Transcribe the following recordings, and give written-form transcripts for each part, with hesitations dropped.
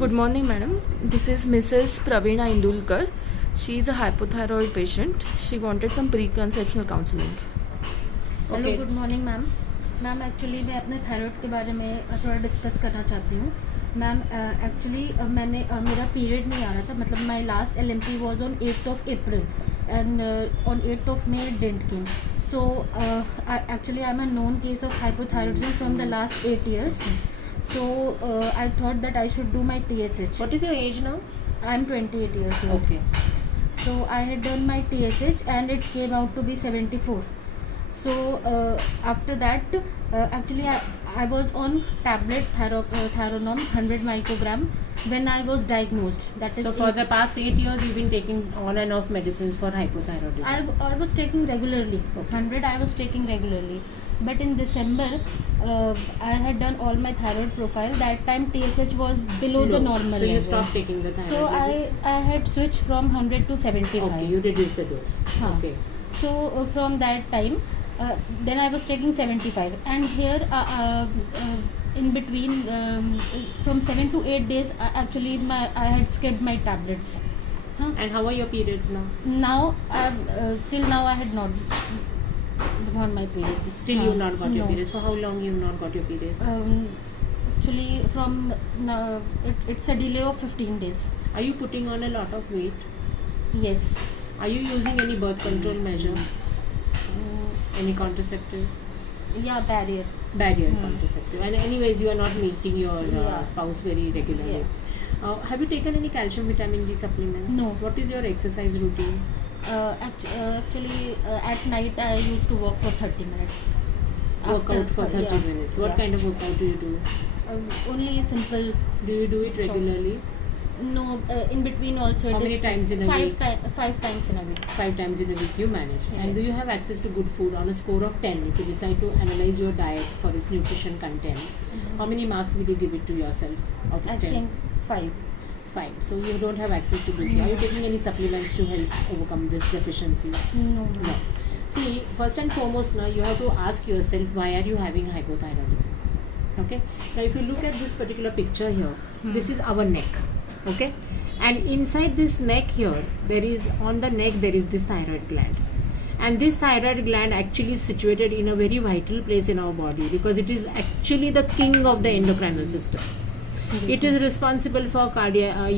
Good morning, madam. This is Mrs. Praveena Indulkar. She is a hypothyroid patient. She wanted some preconceptional counseling. Hello good morning ma'am. Ma'am actually मैं अपने thyroid के बारे में थोड़ा discuss करना चाहती हूँ. मैम एक्चुअली मैंने मेरा पीरियड नहीं आ रहा था. मतलब my last LMP was on 8th of April and on 8th of May it didn't came. So actually I'm a known case of hypothyroidism from the last 8 years. So I thought that I should do my TSH. What is your age now? I'm 28 years old. Okay. So I had done my TSH and it came out to be 74. So after that actually I was on tablet Thyronorm 100 microgram when I was diagnosed. That is So for the past 8 years you've been taking on and off medicines for hypothyroidism. I was taking regularly. Okay. 100 I was taking regularly. But in December I had done all my thyroid profile. That time TSH was below the normal So you level. stopped taking the thyroid. So medicine. I had switched from 100 to 75. Okay, you reduced the dose. Huh. Okay. So from that time then I was taking 75, and here in between from 7 to 8 days actually I had skipped my tablets. And how are your periods now? Now till now I had not got my periods. Still you've not got your No. periods. For how long you've not got your periods? Actually from it's a delay of 15 days. Are you putting on a lot of weight? Yes. Are you using any birth control measure? Any contraceptive? Yeah, barrier. Barrier contraceptive. And anyways, you are not meeting your Yeah. spouse very regularly. Have you taken any calcium vitamin D supplements? No. What is your exercise routine? Actually at night I used to walk for 30 minutes. Workout for 30 yeah. minutes. What Yeah. kind of workout do you do? Only simple. Do you do it regularly? No, in between also. How it many is times in a week? 5 times in a week. 5 times in a week you manage. And do Yes. you have access to good food on a score of 10? If you decide to analyze your diet for its nutrition content, how many marks will you give it to yourself out I of 10? think 5. 5. So you don't have access to good food. Are you taking any supplements to help overcome this deficiency? No. No. See, first and foremost now you have to ask yourself, why are you having hypothyroidism? Okay. Now if you look at this particular picture here, this is our neck. Okay. And inside this neck here, there is, on the neck there is this thyroid gland. And this thyroid gland actually is situated in a very vital place in our body because it is actually the king of the endocrinal system. It is responsible for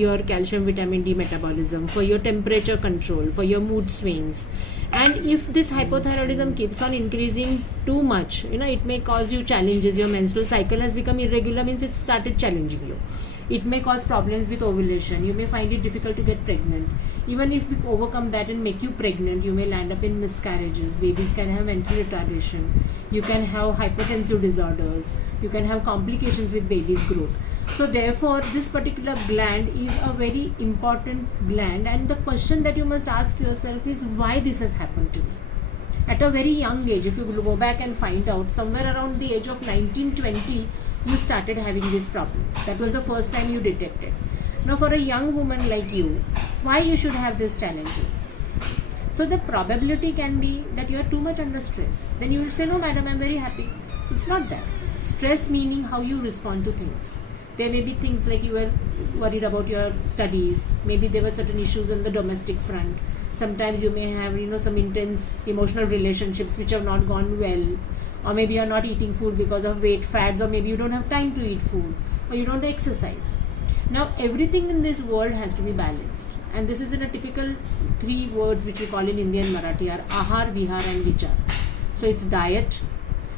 your calcium vitamin D metabolism, for your temperature control, for your mood swings. And if this hypothyroidism keeps on increasing too much, it may cause you challenges. Your menstrual cycle has become irregular, means it started challenging you. It may cause problems with ovulation. You may find it difficult to get pregnant. Even if we overcome that and make you pregnant, you may land up in miscarriages. Babies can have mental retardation. You can have hypertensive disorders. You can have complications with baby's growth. So therefore, this particular gland is a very important gland, and the question that you must ask yourself is why this has happened to me. At a very young age, if you go back and find out, somewhere around the age of 19-20, you started having these problems. That was the first time you detected. Now for a young woman like you, why you should have these challenges? So the probability can be that you are too much under stress. Then you will say, no madam, I am very happy. It's not that. Stress meaning how you respond to things. There may be things like you were worried about your studies. Maybe there were certain issues on the domestic front. Sometimes you may have some intense emotional relationships which have not gone well. Or maybe you're not eating food because of weight fads, or maybe you don't have time to eat food, or you don't exercise. Now everything in this world has to be balanced, and this is in a typical 3 words which we call in Indian Marathi are ahar, vihar and vichar. So it's diet,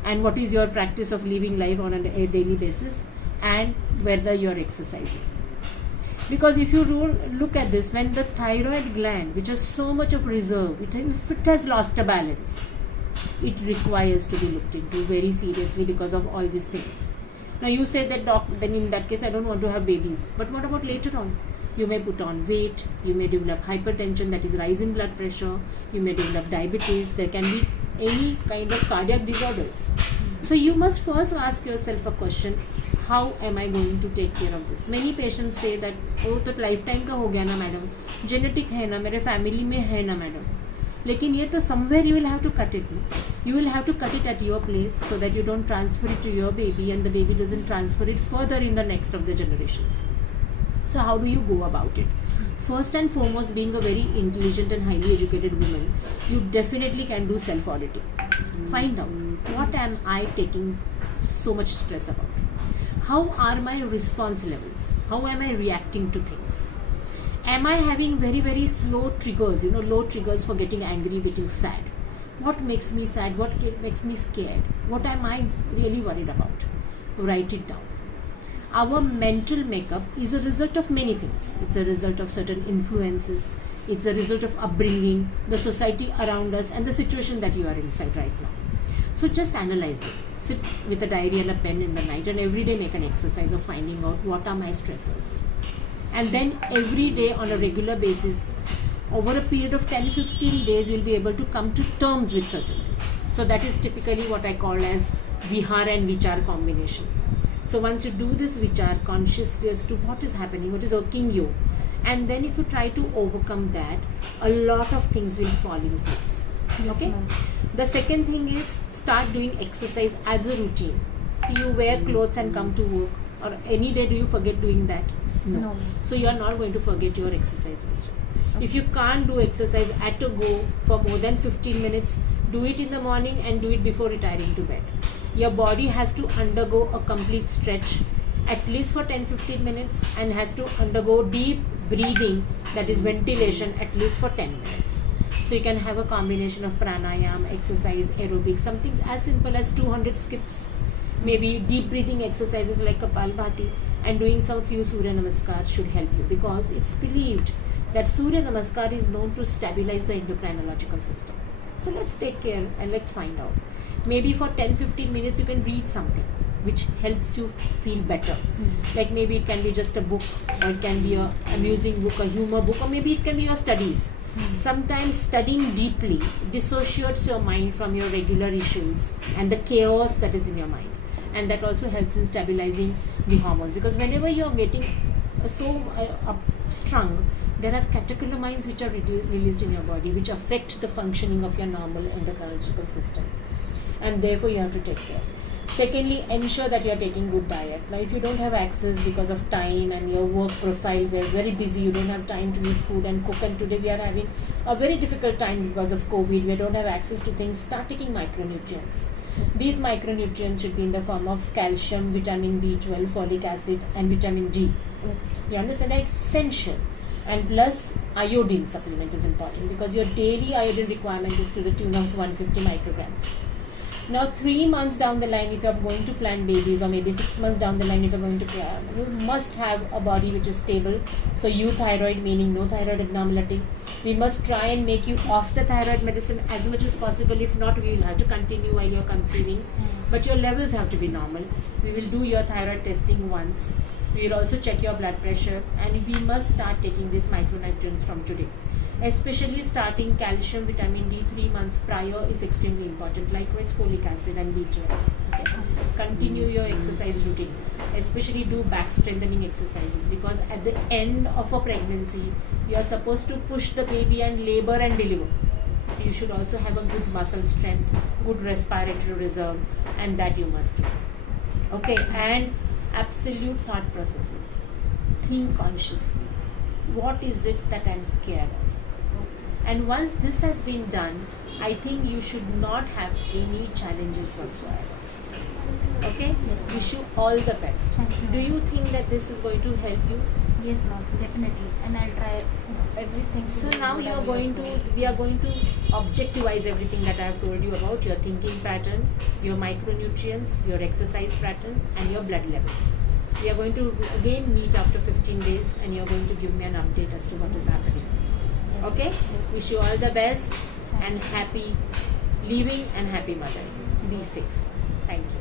and what is your practice of living life on a daily basis, and whether you're exercising. Because if you look at this, when the thyroid gland, which has so much of reserve, if it has lost a balance, it requires to be looked into very seriously because of all these things. Now you say that then in that case I don't want to have babies. But what about later on? You may put on weight, you may develop hypertension, that is rise in blood pressure, you may develop diabetes, there can be any kind of cardiac disorders. So you must first ask yourself a question, how am I going to take care of this? Many patients say that, oh तो lifetime का हो गया ना madam, genetic है ना, मेरे family में है ना मैडम. लेकिन ये तो somewhere you will have to cut it. You will have to cut it at your place so that you don't transfer it to your baby and the baby doesn't transfer it further in the next of the generations. So how do you go about it? First and foremost, being a very intelligent and highly educated woman, you definitely can do self-auditing. Find out, what am I taking so much stress about? How are my response levels? How am I reacting to things? Am I having very, very slow triggers, low triggers for getting angry, getting sad? What makes me sad? What makes me scared? What am I really worried about? Write it down. Our mental makeup is a result of many things. It's a result of certain influences. It's a result of upbringing, the society around us, and the situation that you are inside right now. So just analyze this. Sit with a diary and a pen in the night and every day make an exercise of finding out what are my stressors. And then every day on a regular basis, over a period of 10-15 days, you'll be able to come to terms with certain things. So that is typically what I call as Vihar and Vichar combination. So once you do this Vichar consciously as to what is happening, what is irking you, and then if you try to overcome that, a lot of things will fall in place. Okay? ma'am. The second thing is start doing exercise as a routine. See, you wear clothes and come to work, or any day do you forget doing that? No. So you are not going to forget your exercise also. If you can't do exercise at a go for more than 15 minutes, do it in the morning and do it before retiring to bed. Your body has to undergo a complete stretch at least for 10-15 minutes and has to undergo deep breathing, that is ventilation, at least for 10 minutes. So you can have a combination of pranayam, exercise, aerobics, some things as simple as 200 skips, maybe deep breathing exercises like Kapalbhati, and doing some few Surya Namaskars should help you, because it's believed that Surya Namaskar is known to stabilize the endocrinological system. So let's take care and let's find out. Maybe for 10-15 minutes you can read something which helps you feel better. Like maybe it can be just a book, or it can be a amusing book, a humor book, or maybe it can be your studies. Sometimes studying deeply dissociates your mind from your regular issues and the chaos that is in your mind, and that also helps in stabilizing the hormones, because whenever you are getting so strung, there are catecholamines which are released in your body, which affect the functioning of your normal endocrinological system, and therefore you have to take care. Secondly, ensure that you are taking good diet. Now, if you don't have access because of time and your work profile, we're very busy, you don't have time to eat food and cook, and today we are having a very difficult time because of COVID, we don't have access to things, start taking micronutrients. These micronutrients should be in the form of calcium, vitamin B12, folic acid, and vitamin D. You understand? They're essential. And plus iodine supplement is important, because your daily iodine requirement is to the tune of 150 micrograms. Now 3 months down the line, if you are going to plan babies, or maybe 6 months down the line if you are going to plan, you must have a body which is stable. So euthyroid, meaning no thyroid abnormality. We must try and make you off the thyroid medicine as much as possible. If not, we will have to continue while you are conceiving. But your levels have to be normal. We will do your thyroid testing once. We will also check your blood pressure, and we must start taking these micronutrients from today. Especially starting calcium, vitamin D 3 months prior is extremely important. Likewise, folic acid and B12. Okay? Continue your exercise routine. Especially do back strengthening exercises, because at the end of a pregnancy, you are supposed to push the baby and labor and deliver. So you should also have a good muscle strength, good respiratory reserve, and that you must do. Okay, and absolute thought processes. Think consciously. What is it that I'm scared of? And once this has been done, I think you should not have any challenges whatsoever. Okay? Yes. Wish you all the best. Thank you. Do you think that this is going to help you? Yes, ma'am, definitely. And I'll try everything. So now we are going to objectivize everything that I have told you about: your thinking pattern, your micronutrients, your exercise pattern, and your blood levels. We are going to again meet after 15 days, and you are going to give me an update as to what is happening. Yes. Okay? Yes. Wish you all the best and happy leaving and happy mothering. Be safe. Thank you.